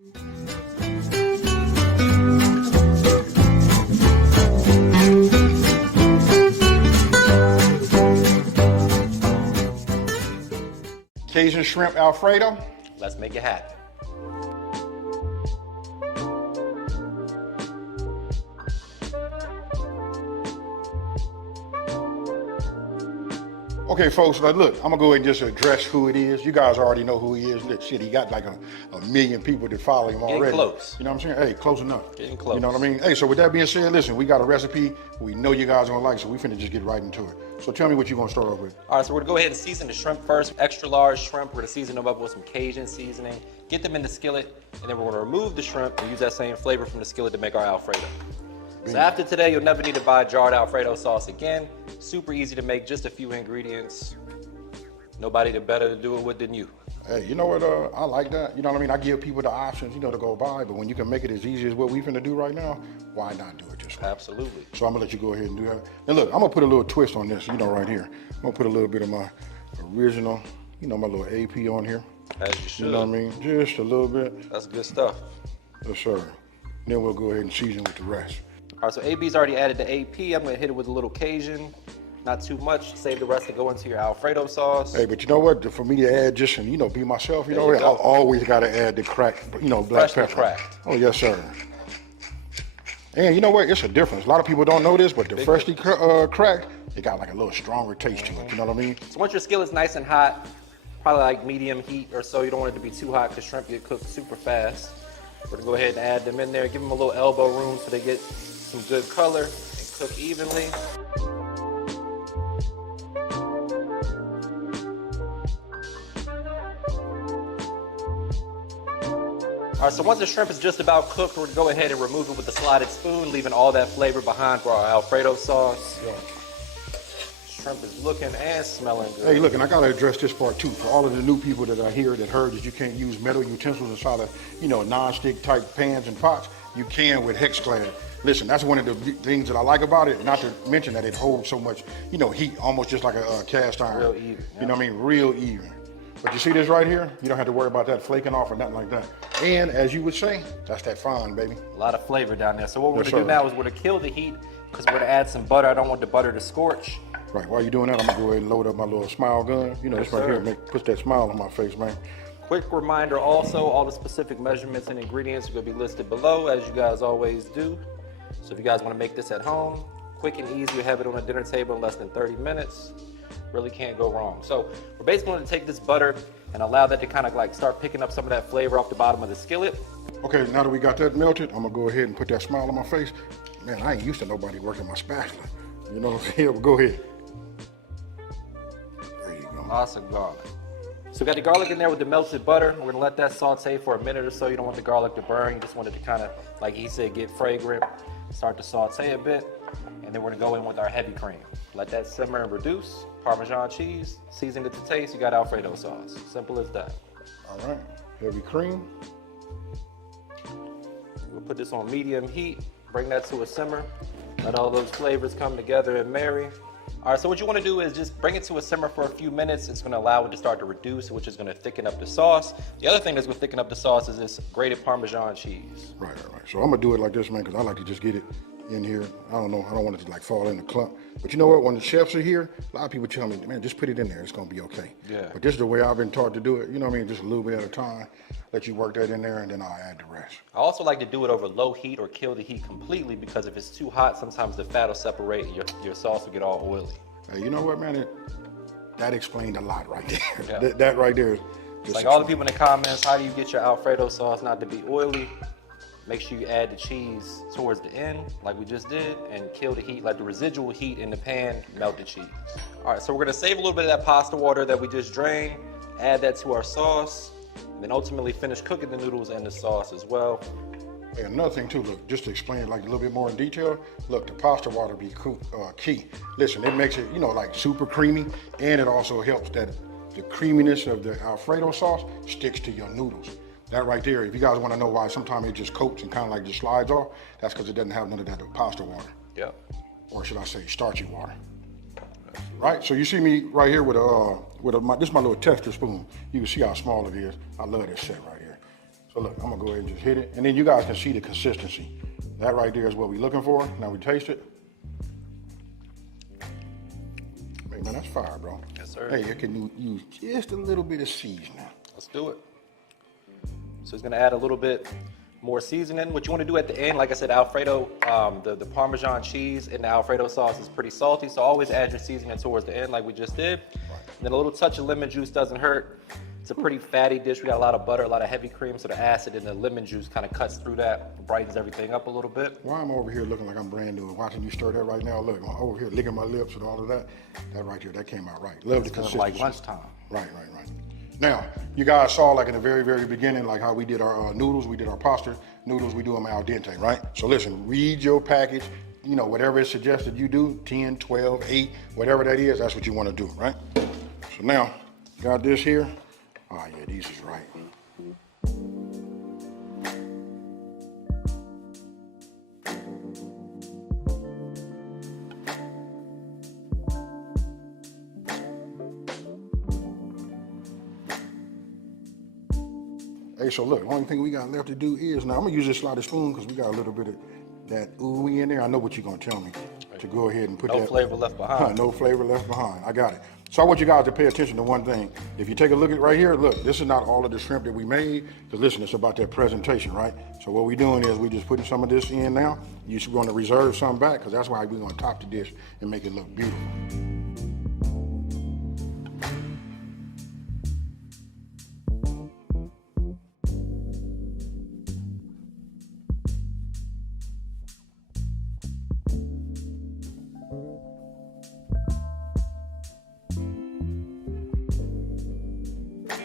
Cajun Shrimp Alfredo. Let's make it happen. Okay, folks, look, I'm gonna go ahead and just address who it is. You guys already know who he is. Look, shit, he got like a million people that follow him already. Getting close. You know what I'm saying? Hey, close enough. Getting close. You know what I mean? Hey, so with that being said, listen, we got a recipe we know you guys are gonna like, so we finna just get right into it. So tell me what you're gonna start off with. All right, so we're gonna go ahead and season the shrimp first. Extra large shrimp, we're gonna season them up with some Cajun seasoning, get them in the skillet, and then we're gonna remove the shrimp and use that same flavor from the skillet to make our Alfredo. So after today, you'll never need to buy jarred Alfredo sauce again. Super easy to make, just a few ingredients. Nobody better to do it with than you. Hey, you know what? I like that. You know what I mean? I give people the options, to go buy, but when you can make it as easy as what we finna do right now, why not do it this way? Absolutely. So I'm gonna let you go ahead and do that. And look, I'm gonna put a little twist on this, right here. I'm gonna put a little bit of my original, my little AP on here. As you should. You know what I mean? Just a little bit. That's good stuff. Yes, sir. Then we'll go ahead and season with the rest. All right, so AB's already added the AP. I'm gonna hit it with a little Cajun. Not too much. Save the rest to go into your Alfredo sauce. Hey, but you know what? For me to add just and be myself, I always gotta add the cracked, black pepper. Cracked. Oh yes, sir. And you know what? It's a difference. A lot of people don't know this, but the freshly cracked, it got like a little stronger taste to it. You know what I mean? So once your skillet's nice and hot, probably like medium heat or so. You don't want it to be too hot because shrimp get cooked super fast. We're gonna go ahead and add them in there. Give them a little elbow room so they get some good color and cook evenly. All right, so once the shrimp is just about cooked, we're gonna go ahead and remove it with a slotted spoon, leaving all that flavor behind for our Alfredo sauce. Yeah. Shrimp is looking and smelling good. Hey, look, and I gotta address this part too. For all of the new people that are here that heard that you can't use metal utensils inside of, non-stick type pans and pots, you can with HexClad. Listen, that's one of the things that I like about it, not to mention that it holds so much, heat, almost just like a cast iron. Real even. Yeah. You know what I mean? Real even. But you see this right here? You don't have to worry about that flaking off or nothing like that. And as you would say, that's that fine, baby. A lot of flavor down there. So what we're gonna do now is we're gonna kill the heat because we're gonna add some butter. I don't want the butter to scorch. Right, while you're doing that, I'm gonna go ahead and load up my little smile gun. This right here, puts that smile on my face, man. Quick reminder also, all the specific measurements and ingredients are gonna be listed below, as you guys always do. So if you guys wanna make this at home, quick and easy, you have it on a dinner table in less than 30 minutes. Really can't go wrong. So we're basically gonna take this butter and allow that to kind of like start picking up some of that flavor off the bottom of the skillet. Okay, now that we got that melted, I'm gonna go ahead and put that smile on my face. Man, I ain't used to nobody working my spatula. You know what I'm saying? Well, go ahead. There you go. Lots of garlic. So we got the garlic in there with the melted butter. We're gonna let that saute for a minute or so. You don't want the garlic to burn. You just want it to kind of, like he said, get fragrant, start to saute a bit. And then we're gonna go in with our heavy cream. Let that simmer and reduce. Parmesan cheese, season it to taste, you got Alfredo sauce. Simple as that. All right, heavy cream. We'll put this on medium heat, bring that to a simmer. Let all those flavors come together and marry. All right, so what you wanna do is just bring it to a simmer for a few minutes. It's gonna allow it to start to reduce, which is gonna thicken up the sauce. The other thing that's gonna thicken up the sauce is this grated Parmesan cheese. Right. So I'm gonna do it like this, man, because I like to just get it in here. I don't know, I don't want it to like fall in the clump. But you know what, when the chefs are here, a lot of people tell me, man, just put it in there, it's gonna be okay. Yeah. But this is the way I've been taught to do it, just a little bit at a time. Let you work that in there and then I'll add the rest. I also like to do it over low heat or kill the heat completely because if it's too hot, sometimes the fat will separate and your sauce will get all oily. Hey, you know what, man, that explained a lot right there. Yeah. That right there. It's like all the people in the comments, how do you get your Alfredo sauce not to be oily? Make sure you add the cheese towards the end, like we just did, and kill the heat, like the residual heat in the pan, melt the cheese. All right, so we're gonna save a little bit of that pasta water that we just drained, add that to our sauce, and then ultimately finish cooking the noodles and the sauce as well. And another thing too, look, just to explain it like a little bit more in detail, look, the pasta water be key. Listen, it makes it, like super creamy, and it also helps that the creaminess of the Alfredo sauce sticks to your noodles. That right there, if you guys want to know why sometimes it just coats and kind of like just slides off, that's because it doesn't have none of that pasta water. Yeah. Or should I say starchy water. Right, so you see me right here with this is my little tester spoon. You can see how small it is. I love this set right here. So look, I'm gonna go ahead and just hit it. And then you guys can see the consistency. That right there is what we're looking for. Now we taste it. Hey man, that's fire, bro. Yes, sir. Hey, you can use just a little bit of seasoning. Let's do it. So he's gonna add a little bit more seasoning. What you wanna do at the end, like I said, Alfredo, the Parmesan cheese in the Alfredo sauce is pretty salty, so always add your seasoning towards the end like we just did. Right. Then a little touch of lemon juice doesn't hurt. It's a pretty fatty dish. We got a lot of butter, a lot of heavy cream, so the acid in the lemon juice kind of cuts through that, brightens everything up a little bit. Why I'm over here looking like I'm brand new and watching you stir that right now, look, I'm over here licking my lips and all of that. That right here, that came out right. Love the consistency. Like lunchtime. Right. Now, you guys saw like in the very, very beginning, like how we did our noodles, we did our pasta noodles, we do them al dente, right? So listen, read your package, you know, whatever is suggested you do, 10, 12, 8, whatever that is, that's what you want to do, right? So now, got this here. Oh yeah, these is right. Hey, so look, the only thing we got left to do is, now I'm gonna use this slotted spoon because we got a little bit of that ooey in there. I know what you're gonna tell me to go ahead and put that. No flavor left behind. No flavor left behind, I got it. So I want you guys to pay attention to one thing. If you take a look at right here, look, this is not all of the shrimp that we made, because listen, it's about that presentation, right? So what we're doing is we're just putting some of this in now. You're going to reserve some back, because that's why we're gonna top the dish and make it look beautiful.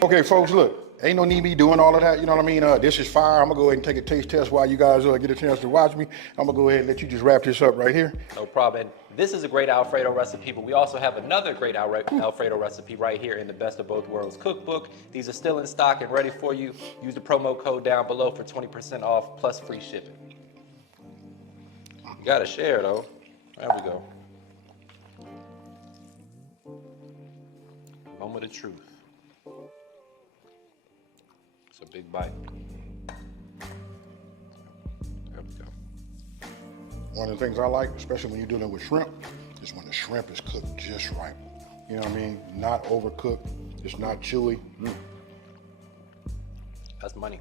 Okay, folks, look, ain't no need me doing all of that, you know what I mean? This is fire. I'm gonna go ahead and take a taste test while you guys get a chance to watch me. I'm gonna go ahead and let you just wrap this up right here. No problem. And this is a great Alfredo recipe, but we also have another great Alfredo recipe right here in the Best of Both Worlds cookbook. These are still in stock and ready for you. Use the promo code down below for 20% off plus free shipping. You gotta share though. There we go. Moment of truth. It's a big bite. There we go. One of the things I like, especially when you're dealing with shrimp, is when the shrimp is cooked just right. You know what I mean? Not overcooked, it's not chewy. That's money.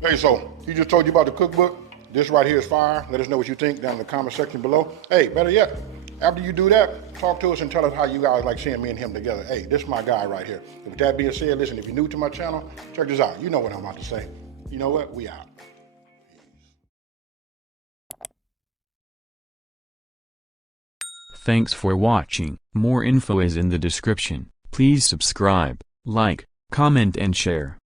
Hey, so he just told you about the cookbook. This right here is fire. Let us know what you think down in the comment section below. Hey, better yet, after you do that, talk to us and tell us how you guys like seeing me and him together. Hey, this is my guy right here. With that being said, listen, if you're new to my channel, check this out. You know what I'm about to say. You know what? We out. Thanks for watching. More info is in the description. Please subscribe, like, comment and share.